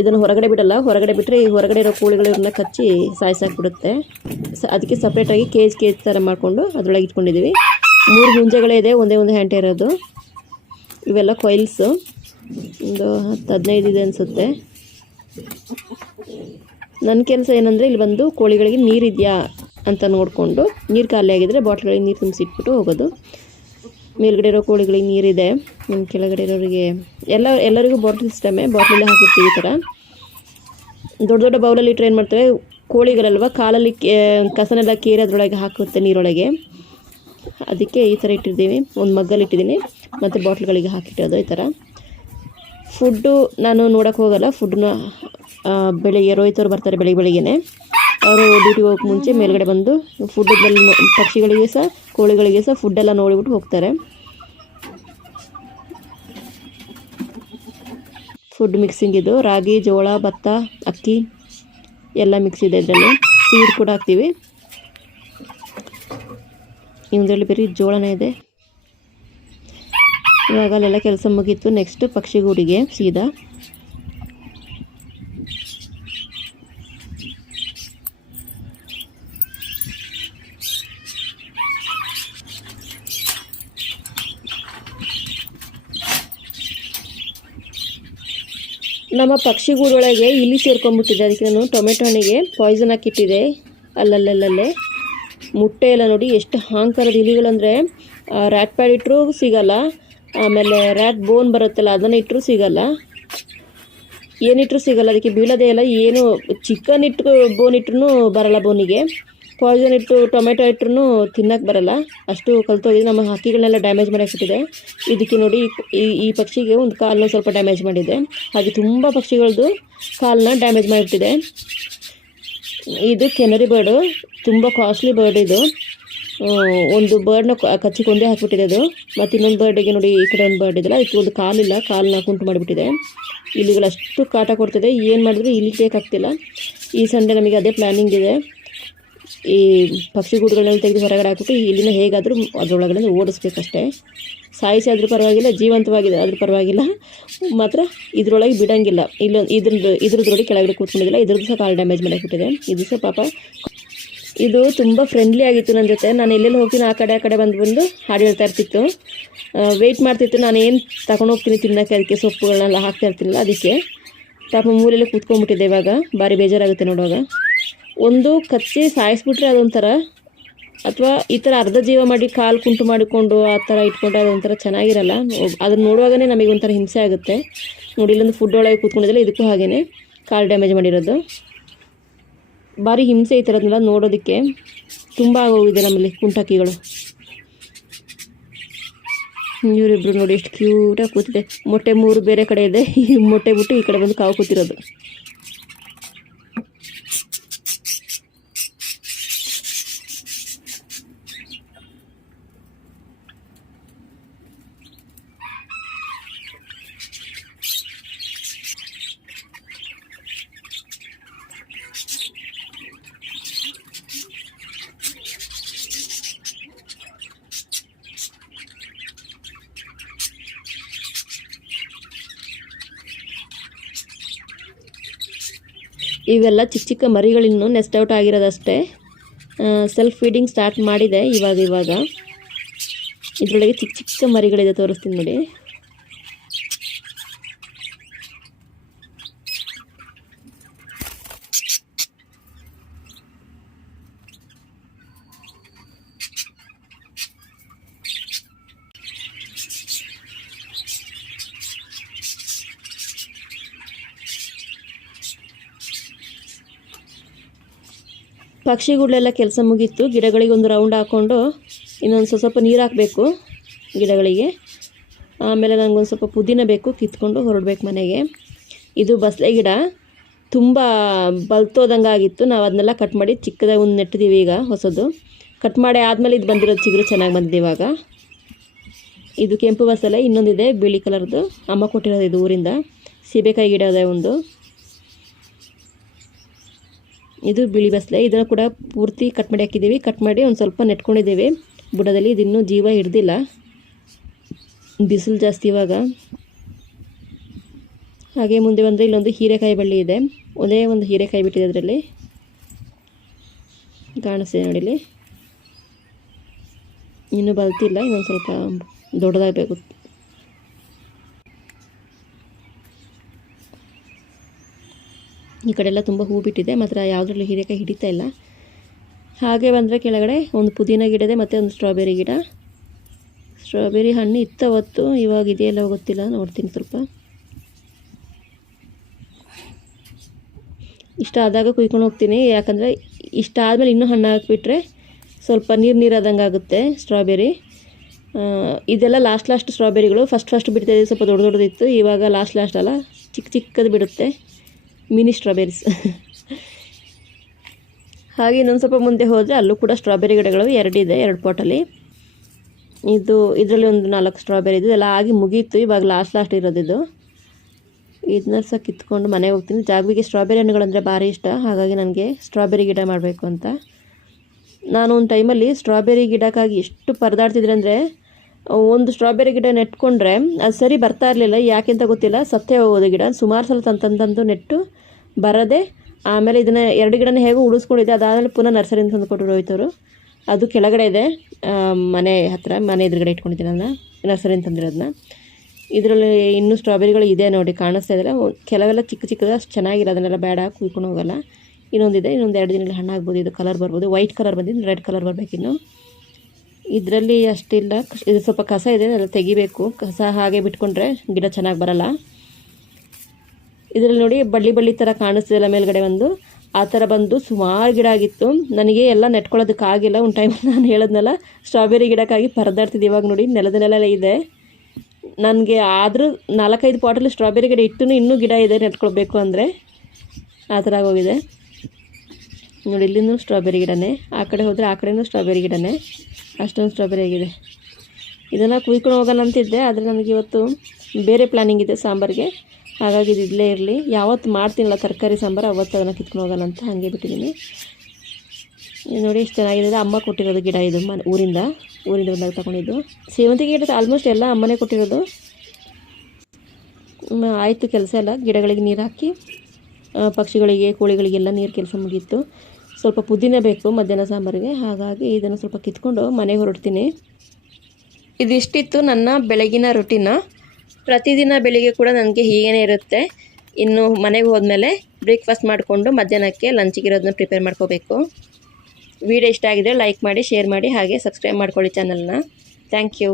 ಇದನ್ನು ಹೊರಗಡೆ ಬಿಡಲ್ಲ, ಹೊರಗಡೆ ಬಿಟ್ಟರೆ ಈ ಹೊರಗಡೆ ಇರೋ ಕೋಳಿಗಳು ಇವ್ರನ್ನ ಕಚ್ಚಿ ಸಾಯಿಸಾಕ್ಬಿಡುತ್ತೆ. ಸ, ಅದಕ್ಕೆ ಸಪ್ರೇಟಾಗಿ ಕೇಜ್ ಕೇಜ್ ಥರ ಮಾಡಿಕೊಂಡು ಅದರೊಳಗೆ ಇಟ್ಕೊಂಡಿದ್ದೀವಿ ಮೂರು ಮುಂಜೆಗಳೇ ಇದೆ, ಒಂದೇ ಒಂದು ಹ್ಯಾಂಟೆ ಇರೋದು. ಇವೆಲ್ಲ ಕೊಯ್ಲ್ಸು ಒಂದು ಹತ್ತು, ಹದಿನೈದು ಇದೆ ಅನಿಸುತ್ತೆ. ನನ್ನ ಕೆಲಸ ಏನಂದರೆ ಇಲ್ಲಿ ಬಂದು ಕೋಳಿಗಳಿಗೆ ನೀರಿದೆಯಾ ಅಂತ ನೋಡಿಕೊಂಡು ನೀರು ಖಾಲಿ ಆಗಿದ್ದರೆ ಬಾಟ್ಲ್ಗಳಿಗೆ ನೀರು ತುಂಬಿಸಿಟ್ಬಿಟ್ಟು ಹೋಗೋದು. ಮೇಲ್ಗಡೆ ಇರೋ ಕೋಳಿಗಳಿಗೆ ನೀರಿದೆ. ನಿಮ್ಮ ಕೆಳಗಡೆ ಇರೋರಿಗೆ ಎಲ್ಲ, ಎಲ್ಲರಿಗೂ ಬಾಟ್ಲ್ ಸಿಸ್ಟಮೇ ಬಾಟ್ಲಲ್ಲಿ ಹಾಕಿರ್ತೀವಿ ಈ ಥರ. ದೊಡ್ಡ ದೊಡ್ಡ ಬೌಲಲ್ಲಿ ಇಟ್ಟರೆ ಏನು ಮಾಡ್ತೇವೆ. ಕೋಳಿಗಳಲ್ವ, ಕಾಲಲ್ಲಿ ಕಸನೆಲ್ಲ ಕೇರಿ ಅದರೊಳಗೆ ಹಾಕುತ್ತೆ ನೀರೊಳಗೆ. ಅದಕ್ಕೆ ಈ ಥರ ಇಟ್ಟಿದ್ದೀವಿ ಒಂದು ಮಗ್ಗಲ್ಲಿ ಇಟ್ಟಿದ್ದೀನಿ. ಮತ್ತು ಬಾಟ್ಲ್ಗಳಿಗೆ ಹಾಕಿಟ್ಟೋದು ಈ ಥರ. ಫುಡ್ಡು ನಾನು ನೋಡೋಕ್ಕೆ ಹೋಗಲ್ಲ. ಫುಡ್ಡನ್ನ ಬೆಳಿಗ್ಗೆ ರೋಹಿತವ್ರು ಬರ್ತಾರೆ ಬೆಳಿಗ್ಗೆ ಬೆಳಿಗ್ಗೆನೆ. ಅವರು ಡ್ಯೂಟಿಗೆ ಹೋಗೋಕೆ ಮುಂಚೆ ಮೇಲ್ಗಡೆ ಬಂದು ಫುಡ್ಡಲ್ಲಿ ಪಕ್ಷಿಗಳಿಗೆ ಸಹ, ಕೋಳಿಗಳಿಗೆ ಸಹ ಫುಡ್ಡೆಲ್ಲ ನೋಡಿಬಿಟ್ಟು ಹೋಗ್ತಾರೆ. ಫುಡ್ ಮಿಕ್ಸಿಂಗ್ ಇದು. ರಾಗಿ, ಜೋಳ, ಭತ್ತ, ಅಕ್ಕಿ ಎಲ್ಲ ಮಿಕ್ಸ್ ಇದೆ ಇದರಲ್ಲಿ. ಸೀಡ್ ಕೂಡ ಹಾಕ್ತೀವಿ. ಇದರಲ್ಲಿ ಬರೀ ಜೋಳನೇ ಇದೆ. ಇವಾಗ ಅಲ್ಲೆಲ್ಲ ಕೆಲಸ ಮುಗೀತು. ನೆಕ್ಸ್ಟ್ ಪಕ್ಷಿಗೂಡಿಗೆ ಸೀದಾ. ನಮ್ಮ ಪಕ್ಷಿಗೂಡೊಳಗೆ ಇಲಿ ಸೇರ್ಕೊಂಡ್ಬಿಟ್ಟಿದೆ. ಅದಕ್ಕೆ ನಾನು ಟೊಮೆಟೊ ಹಣ್ಣಿಗೆ ಪಾಯ್ಸನ್ ಹಾಕಿಟ್ಟಿದೆ. ಅಲ್ಲಲ್ಲಲ್ಲೇ ಮುಟ್ಟೆ ಎಲ್ಲ ನೋಡಿ ಎಷ್ಟು ಹಾಂಕರದ ಇಲಿಗಳಂದರೆ ರ್ಯಾಟ್ ಪ್ಯಾಡ್ ಇಟ್ಟರೂ ಸಿಗಲ್ಲ, ಆಮೇಲೆ ರ್ಯಾಟ್ ಬೋನ್ ಬರುತ್ತಲ್ಲ, ಅದನ್ನು ಇಟ್ಟರೂ ಸಿಗಲ್ಲ. ಏನಿಟ್ಟರೂ ಸಿಗಲ್ಲ. ಅದಕ್ಕೆ ಬೀಳೋದೇ ಇಲ್ಲ. ಏನು ಚಿಕನ್ ಇಟ್ಟು ಬೋನ್ ಇಟ್ಟರೂ ಬರಲ್ಲ ಬೋನಿಗೆ ಪಾಯ್ಸನ್ ಇಟ್ಟು ಟೊಮೆಟೊ ಇಟ್ಟರು ತಿನ್ನಕ್ಕೆ ಬರಲ್ಲ. ಅಷ್ಟು ಕಲ್ತೋಗಿದೆ ನಮ್ಮ ಹಕ್ಕಿಗಳನ್ನೆಲ್ಲ ಡ್ಯಾಮೇಜ್ ಮಾಡಿಬಿಟ್ಟಿದೆ ಇದಕ್ಕೆ ನೋಡಿ ಈ ಈ ಪಕ್ಷಿಗೆ ಒಂದು ಕಾಲನ್ನ ಸ್ವಲ್ಪ ಡ್ಯಾಮೇಜ್ ಮಾಡಿದೆ. ಹಾಗೆ ತುಂಬ ಪಕ್ಷಿಗಳದ್ದು ಕಾಲನ್ನ ಡ್ಯಾಮೇಜ್ ಮಾಡಿಬಿಟ್ಟಿದೆ. ಇದು ಕೆನರಿ ಬರ್ಡು ತುಂಬ ಕಾಸ್ಟ್ಲಿ ಬರ್ಡ್ ಇದು. ಒಂದು ಬರ್ಡ್ನ ಕಚ್ಚಿಕೊಂಡೇ ಹಾಕ್ಬಿಟ್ಟಿದೆ ಅದು. ಮತ್ತು ಇನ್ನೊಂದು ಬರ್ಡಿಗೆ ನೋಡಿ ಈ ಕಡೆ ಒಂದು ಬರ್ಡ್ ಇದೆಲ್ಲ ಇದು ಒಂದು ಕಾಲಿಲ್ಲ ಕಾಲನ್ನ ಕುಂಟು ಮಾಡಿಬಿಟ್ಟಿದೆ. ಇಲಿಗಳು ಅಷ್ಟು ಕಾಟ ಕೊಡ್ತಿದೆ. ಏನು ಮಾಡಿದ್ರು ಇಲ್ಲಿ ಬೇಕಾಗ್ತಿಲ್ಲ ಈ ಸಂಡೆ ನಮಗೆ ಅದೇ ಪ್ಲ್ಯಾನಿಂಗ್ ಇದೆ. ಈ ಪಕ್ಷಿ ಗೂಡುಗಳನ್ನು ತೆಗೆದು ಹೊರಗಡೆ ಹಾಕಿಬಿಟ್ಟು ಇಲ್ಲಿನ ಹೇಗಾದರೂ ಅದರೊಳಗಡೆ ಓಡಿಸ್ಬೇಕಷ್ಟೇ. ಸಾಯಿಸಿ ಆದರೂ ಪರವಾಗಿಲ್ಲ ಜೀವಂತವಾಗಿದೆ ಆದರೂ ಪರವಾಗಿಲ್ಲ. ಮಾತ್ರ ಇದರೊಳಗೆ ಬಿಡಂಗಿಲ್ಲ. ಇಲ್ಲೊಂದು ಇದ್ರದ್ದು ಇದ್ರದ್ರೊಳಗೆ ಕೆಳಗಡೆ ಕೂತ್ಕೊಂಡಿಲ್ಲ ಇದ್ರದ್ದು ಸಹ ಕಾಲು ಡ್ಯಾಮೇಜ್ ಮಾಡಿಬಿಟ್ಟಿದೆ. ಇದು ಸಹ ಪಾಪ ಇದು ತುಂಬ ಫ್ರೆಂಡ್ಲಿ ಆಗಿತ್ತು ನನ್ನ ಜೊತೆ. ನಾನು ಎಲ್ಲೆಲ್ಲಿ ಹೋಗ್ತೀನಿ ಆ ಕಡೆ ಆ ಕಡೆ ಬಂದು ಬಂದು ಹಾಡು ಹೇಳ್ತಾ ಇರ್ತಿತ್ತು. ವೆಯ್ಟ್ ಮಾಡ್ತಿತ್ತು. ನಾನು ಏನು ತಗೊಂಡು ಹೋಗ್ತೀನಿ ತಿನ್ನೋಕ್ಕೆ ಅದಕ್ಕೆ ಸೊಪ್ಪುಗಳನ್ನೆಲ್ಲ ಹಾಕ್ತಾ ಇರ್ತಿಲ್ಲ ಅದಕ್ಕೆ. ಪಾಪ ಮೂಲೆಯಲ್ಲಿ ಕೂತ್ಕೊಂಡ್ಬಿಟ್ಟಿದೆ ಇವಾಗ. ಭಾರಿ ಬೇಜಾರಾಗುತ್ತೆ ನೋಡುವಾಗ. ಒಂದು ಕಚ್ಚಿ ಸಾಯಿಸ್ಬಿಟ್ರೆ ಅದೊಂಥರ, ಅಥವಾ ಈ ಥರ ಅರ್ಧ ಜೀವ ಮಾಡಿ ಕಾಲು ಕುಂಟು ಮಾಡಿಕೊಂಡು ಆ ಥರ ಇಟ್ಕೊಂಡ್ರೆ ಅದೊಂಥರ ಚೆನ್ನಾಗಿರಲ್ಲ. ಅದನ್ನ ನೋಡುವಾಗಲೇ ನಮಗೆ ಒಂಥರ ಹಿಂಸೆ ಆಗುತ್ತೆ. ನೋಡಿ, ಇಲ್ಲೊಂದು ಫುಡ್ ಒಳಗೆ ಕೂತ್ಕೊಂಡಿದ್ದಲ್ಲ, ಇದಕ್ಕೂ ಹಾಗೇ ಕಾಲು ಡ್ಯಾಮೇಜ್ ಮಾಡಿರೋದು. ಭಾರಿ ಹಿಂಸೆ ಈ ಥರದ್ನೆಲ್ಲ ನೋಡೋದಕ್ಕೆ ತುಂಬ ಆಗೋಗಿದೆ ನಮ್ಮಲ್ಲಿ ಕುಂಟಕ್ಕಿಗಳು ಇವರಿಬ್ಬರು ನೋಡಿ, ಎಷ್ಟು ಕ್ಯೂಟಾಗಿ ಕೂತಿದೆ. ಮೊಟ್ಟೆ ಮೂರು ಬೇರೆ ಕಡೆ ಇದೆ. ಈ ಮೊಟ್ಟೆ ಬಿಟ್ಟು ಈ ಕಡೆ ಬಂದು ಕಾವು ಕೂತಿರೋದು. ಇವೆಲ್ಲ ಚಿಕ್ಕ ಚಿಕ್ಕ ಮರಿಗಳಿನ್ನೂ ನೆಸ್ಟ್ ಔಟ್ ಆಗಿರೋದಷ್ಟೇ. ಸೆಲ್ಫ್ ಫೀಡಿಂಗ್ ಸ್ಟಾರ್ಟ್ ಮಾಡಿದೆ ಇವಾಗ ಇವಾಗ. ಇದರೊಳಗೆ ಚಿಕ್ಕ ಚಿಕ್ಕ ಮರಿಗಳಿದೆ, ತೋರಿಸ್ತೀನಿ ನೋಡಿ. ಪಕ್ಷಿಗಳೆಲ್ಲ ಕೆಲಸ ಮುಗೀತು. ಗಿಡಗಳಿಗೆ ಒಂದು ರೌಂಡ್ ಹಾಕ್ಕೊಂಡು ಇನ್ನೊಂದು ಸ್ವಲ್ಪ ಸ್ವಲ್ಪ ನೀರು ಹಾಕಬೇಕು ಗಿಡಗಳಿಗೆ. ಆಮೇಲೆ ನನಗೊಂದು ಸ್ವಲ್ಪ ಪುದೀನ ಬೇಕು, ಕಿತ್ಕೊಂಡು ಹೊರಡ್ಬೇಕು ಮನೆಗೆ. ಇದು ಬಸಳೆ ಗಿಡ. ತುಂಬ ಬಲ್ತೋದಂಗೆ ಆಗಿತ್ತು. ನಾವು ಅದನ್ನೆಲ್ಲ ಕಟ್ ಮಾಡಿ ಚಿಕ್ಕದಾಗಿ ಒಂದು ನೆಟ್ಟಿದ್ದೀವಿ ಈಗ ಹೊಸದು. ಕಟ್ ಮಾಡಿ ಆದಮೇಲೆ ಇದು ಬಂದಿರೋದು ಚಿಗುರು ಚೆನ್ನಾಗಿ ಬಂದಿದೆ ಇವಾಗ. ಇದು ಕೆಂಪು ಬಸಳೆ ಇನ್ನೊಂದಿದೆ, ಬಿಳಿ ಕಲರ್ದು. ಅಮ್ಮ ಕೊಟ್ಟಿರೋದು ಇದು ಊರಿಂದ. ಸೀಬೆಕಾಯಿ ಗಿಡ ಇದೆ ಒಂದು. ಇದು ಬಿಳಿ ಬಸಳೆ ಇದನ್ನು ಕೂಡ ಪೂರ್ತಿ ಕಟ್ ಮಾಡಿ ಹಾಕಿದ್ದೀವಿ. ಕಟ್ ಮಾಡಿ ಒಂದು ಸ್ವಲ್ಪ ನೆಟ್ಕೊಂಡಿದ್ದೇವೆ. ಬುಡದಲ್ಲಿ ಇದಿನ್ನೂ ಜೀವ ಹಿಡ್ದಿಲ್ಲ. ಬಿಸಿಲು ಜಾಸ್ತಿ ಇವಾಗ. ಹಾಗೆ ಮುಂದೆ ಬಂದರೆ ಇಲ್ಲೊಂದು ಹೀರೆಕಾಯಿ ಬಳ್ಳಿ ಇದೆ. ಒಂದೇ ಒಂದು ಹೀರೆಕಾಯಿ ಬಿಟ್ಟಿದೆ ಅದರಲ್ಲಿ. ಕಾಣಿಸ್ತಿದೆ ನೋಡಿಲಿ ಇನ್ನೂ ಬಲ್ತಿಲ್ಲ, ಇನ್ನೊಂದು ಸ್ವಲ್ಪ ದೊಡ್ಡದಾಗಬೇಕು. ಈ ಕಡೆ ಎಲ್ಲ ತುಂಬ ಹೂ ಬಿಟ್ಟಿದೆ ಮಾತ್ರ ಯಾವುದ್ರಲ್ಲೂ ಹೀರೆಕಾಯಿ ಹಿಡಿತಾ ಇಲ್ಲ. ಹಾಗೆ ಬಂದರೆ ಕೆಳಗಡೆ ಒಂದು ಪುದೀನ ಗಿಡ ಇದೆ, ಮತ್ತು ಒಂದು ಸ್ಟ್ರಾಬೆರಿ ಗಿಡ. ಸ್ಟ್ರಾಬೆರಿ ಹಣ್ಣು ಇತ್ತವತ್ತು ಇವಾಗ ಇದೆಯಲ್ಲ ಗೊತ್ತಿಲ್ಲ, ನೋಡ್ತೀನಿ ಸ್ವಲ್ಪ. ಇಷ್ಟ ಆದಾಗ ಕುಯ್ಕೊಂಡು ಹೋಗ್ತೀನಿ, ಯಾಕಂದರೆ ಇಷ್ಟ ಆದಮೇಲೆ ಇನ್ನೂ ಹಣ್ಣು ಹಾಕಿಬಿಟ್ರೆ ಸ್ವಲ್ಪ ನೀರು ನೀರಾದಂಗೆ ಆಗುತ್ತೆ ಸ್ಟ್ರಾಬೆರಿ. ಇದೆಲ್ಲ ಲಾಸ್ಟ್ ಲಾಸ್ಟ್ ಸ್ಟ್ರಾಬೆರಿಗಳು ಫಸ್ಟ್ ಫಸ್ಟ್ ಬಿಡ್ತಾಯಿದೆ ಸ್ವಲ್ಪ ದೊಡ್ಡ ದೊಡ್ಡದಿತ್ತು, ಇವಾಗ ಲಾಸ್ಟ್ ಲಾಸ್ಟ್ ಅಲ್ಲ, ಚಿಕ್ಕ ಚಿಕ್ಕದು ಬಿಡುತ್ತೆ. ಮಿನಿ ಸ್ಟ್ರಾಬೆರೀಸ್ ಹಾಗೆ ಇನ್ನೊಂದು ಸ್ವಲ್ಪ ಮುಂದೆ ಹೋದರೆ ಅಲ್ಲೂ ಕೂಡ ಸ್ಟ್ರಾಬೆರಿ ಗಿಡಗಳು ಎರಡಿದೆ ಎರಡು ಪಾಟಲ್ಲಿ ಇದು, ಇದರಲ್ಲಿ ಒಂದು ನಾಲ್ಕು ಸ್ಟ್ರಾಬೆರಿ ಇದೆ. ಎಲ್ಲ ಆಗಿ ಮುಗೀತು. ಇವಾಗ ಲಾಸ್ಟ್ ಲಾಸ್ಟ್ ಇರೋದಿದು ಇದನ್ನ ಸಹ ಕಿತ್ಕೊಂಡು ಮನೆಗೆ ಹೋಗ್ತೀನಿ. ಜಾಗವಿಗೆ ಸ್ಟ್ರಾಬೆರಿ ಹಣ್ಣುಗಳಂದರೆ ಭಾರಿ ಇಷ್ಟ. ಹಾಗಾಗಿ ನನಗೆ ಸ್ಟ್ರಾಬೆರಿ ಗಿಡ ಮಾಡಬೇಕು ಅಂತ. ನಾನು ಒಂದು ಟೈಮಲ್ಲಿ ಸ್ಟ್ರಾಬೆರಿ ಗಿಡಕ್ಕಾಗಿ ಎಷ್ಟು ಪರದಾಡ್ತಿದ್ರೆ ಅಂದರೆ ಒಂದು ಸ್ಟ್ರಾಬೆರಿ ಗಿಡ ನೆಟ್ಕೊಂಡ್ರೆ ಅದು ಸರಿ ಬರ್ತಾ ಇರಲಿಲ್ಲ. ಯಾಕೆಂತ ಗೊತ್ತಿಲ್ಲ. ಸತ್ತೇ ಹೋಗೋದು ಗಿಡ. ಸುಮಾರು ಸಲ ತಂದು ನೆಟ್ಟು ಬರದೆ ಆಮೇಲೆ ಇದನ್ನು ಎರಡು ಗಿಡನ ಹೇಗೂ ಉಳಿಸ್ಕೊಂಡಿದ್ದೆ. ಅದಾದಮೇಲೆ ಪುನಃ ನರ್ಸರಿಯಿಂದ ತಂದು ರೋಹಿತವರು. ಅದು ಕೆಳಗಡೆ ಇದೆ. ಮನೆ ಹತ್ರ, ಮನೆ ಎದುರುಗಡೆ ಇಟ್ಕೊಂಡಿದ್ದೀನಿ ಅದನ್ನ. ನರ್ಸರಿಯಿಂದ ತಂದಿರೋದನ್ನ ಇದರಲ್ಲಿ ಇನ್ನೂ ಸ್ಟ್ರಾಬೆರಿಗಳು ಇದೆ ನೋಡಿ, ಕಾಣಿಸ್ತಾ ಇದ್ದಾರೆ ಕೆಲವೆಲ್ಲ ಚಿಕ್ಕ ಚಿಕ್ಕದ, ಅಷ್ಟು ಚೆನ್ನಾಗಿರೋ ಅದನ್ನೆಲ್ಲ ಬೇಡ, ಕುಯ್ಕೊಂಡು ಹೋಗಲ್ಲ. ಇನ್ನೊಂದಿದೆ. ಇನ್ನೊಂದು ಎರಡು ದಿನದಲ್ಲಿ ಹಣ್ಣಾಗ್ಬೋದು. ಇದು ಕಲರ್ ಬರ್ಬೋದು. ವೈಟ್ ಕಲರ್ ಬಂದಿದ್ದು ರೆಡ್ ಕಲರ್ ಬರಬೇಕಿನ್ನು. ಇದರಲ್ಲಿ ಅಷ್ಟಿಲ್ಲ. ಇದು ಸ್ವಲ್ಪ ಕಸ ಇದೆ, ಅದೆಲ್ಲ ತೆಗಿಬೇಕು. ಕಸ ಹಾಗೆ ಬಿಟ್ಕೊಂಡ್ರೆ ಗಿಡ ಚೆನ್ನಾಗಿ ಬರಲ್ಲ. ಇದರಲ್ಲಿ ನೋಡಿ ಬಳ್ಳಿ ಬಳ್ಳಿ ಥರ ಕಾಣಿಸ್ತಿದೆಲ್ಲ ಮೇಲ್ಗಡೆ ಒಂದು ಆ ಥರ ಬಂದು ಸುಮಾರು ಗಿಡ ಆಗಿತ್ತು. ನನಗೆ ಎಲ್ಲ ನೆಟ್ಕೊಳ್ಳೋದಕ್ಕಾಗಿಲ್ಲ ಒಂದು ಟೈಮ್ ನಾನು ಹೇಳೋದ್ನಲ್ಲ ಸ್ಟ್ರಾಬೆರಿ ಗಿಡಕ್ಕಾಗಿ ಪರದಾಡ್ತಿದ್ದೆ ಇವಾಗ ನೋಡಿ, ನೆಲದ ನೆಲ ಇದೆ. ನನಗೆ ಆದರೂ ನಾಲ್ಕೈದು ಪಾಟಲ್ಲಿ ಸ್ಟ್ರಾಬೆರಿ ಗಿಡ ಇಟ್ಟು ಇನ್ನೂ ಗಿಡ ಇದೆ ನೆಟ್ಕೊಳ್ಬೇಕು ಅಂದರೆ. ಆ ಥರ ಆಗೋಗಿದೆ. ನೋಡಿ ಇಲ್ಲಿಂದ ಸ್ಟ್ರಾಬೆರಿ ಗಿಡನೇ. ಆ ಕಡೆ ಹೋದರೆ ಆ ಕಡೆಯೂ ಸ್ಟ್ರಾಬೆರಿ ಗಿಡನೇ. ಅಷ್ಟೊಂದು ಸ್ಟ್ರಾಬೆರಿ ಆಗಿದೆ. ಇದನ್ನು ಕುಯ್ಕೊಂಡು ಹೋಗೋಣ ಅಂತಿದ್ದೆ, ಆದರೆ ನನಗೆ ಇವತ್ತು ಬೇರೆ ಪ್ಲ್ಯಾನಿಂಗ್ ಇದೆ ಸಾಂಬಾರಿಗೆ. ಹಾಗಾಗಿ ಇದು ಇಲ್ಲೇ ಇರಲಿ. ಯಾವತ್ತು ಮಾಡ್ತೀನಲ್ಲ ತರಕಾರಿ ಸಾಂಬಾರು, ಅವತ್ತು ಅದನ್ನು ಕಿತ್ಕೊಂಡು ಹೋಗೋಣ ಅಂತ ಹಾಗೆ ಬಿಟ್ಟಿದ್ದೀನಿ ನೋಡಿ ಎಷ್ಟು ಚೆನ್ನಾಗಿದೆ. ಅಮ್ಮ ಕೊಟ್ಟಿರೋದು ಗಿಡ ಇದು ಮನೆ ಊರಿಂದ. ಊರಿಂದ ಬಂದಾಗ ತಗೊಂಡಿದ್ದು. ಸೇವಂತಿಗೆ ಗಿಡ ಆಲ್ಮೋಸ್ಟ್ ಎಲ್ಲ ಅಮ್ಮನೇ ಕೊಟ್ಟಿರೋದು. ಆಯಿತು ಕೆಲಸ ಎಲ್ಲ. ಗಿಡಗಳಿಗೆ ನೀರು ಹಾಕಿ ಪಕ್ಷಿಗಳಿಗೆ, ಕೋಳಿಗಳಿಗೆಲ್ಲ ನೀರು ಕೆಲಸ ಮುಗೀತು. ಸ್ವಲ್ಪ ಪುದೀನ ಬೇಕು, ಮಧ್ಯಾಹ್ನ ಸಾಂಬಾರಿಗೆ. ಹಾಗಾಗಿ ಇದನ್ನು ಸ್ವಲ್ಪ ಕಿತ್ಕೊಂಡು ಮನೆಗೆ ಹೊರಡ್ತೀನಿ. ಇದಿಷ್ಟಿತ್ತು ನನ್ನ ಬೆಳಗಿನ ರುಟೀನ. ಪ್ರತಿದಿನ ಬೆಳಿಗ್ಗೆ ಕೂಡ ನನಗೆ ಹೀಗೇ ಇರುತ್ತೆ. ಇನ್ನು ಮನೆಗೆ ಹೋದ್ಮೇಲೆ ಬ್ರೇಕ್ಫಾಸ್ಟ್ ಮಾಡಿಕೊಂಡು ಮಧ್ಯಾಹ್ನಕ್ಕೆ ಲಂಚಿಗೆ ಇರೋದನ್ನ ಪ್ರಿಪೇರ್ ಮಾಡ್ಕೋಬೇಕು. ವಿಡಿಯೋ ಇಷ್ಟ ಆಗಿದ್ರೆ ಲೈಕ್ ಮಾಡಿ, ಶೇರ್ ಮಾಡಿ, ಹಾಗೆ ಸಬ್ಸ್ಕ್ರೈಬ್ ಮಾಡ್ಕೊಳ್ಳಿ ಚಾನಲ್ನ. Thank you.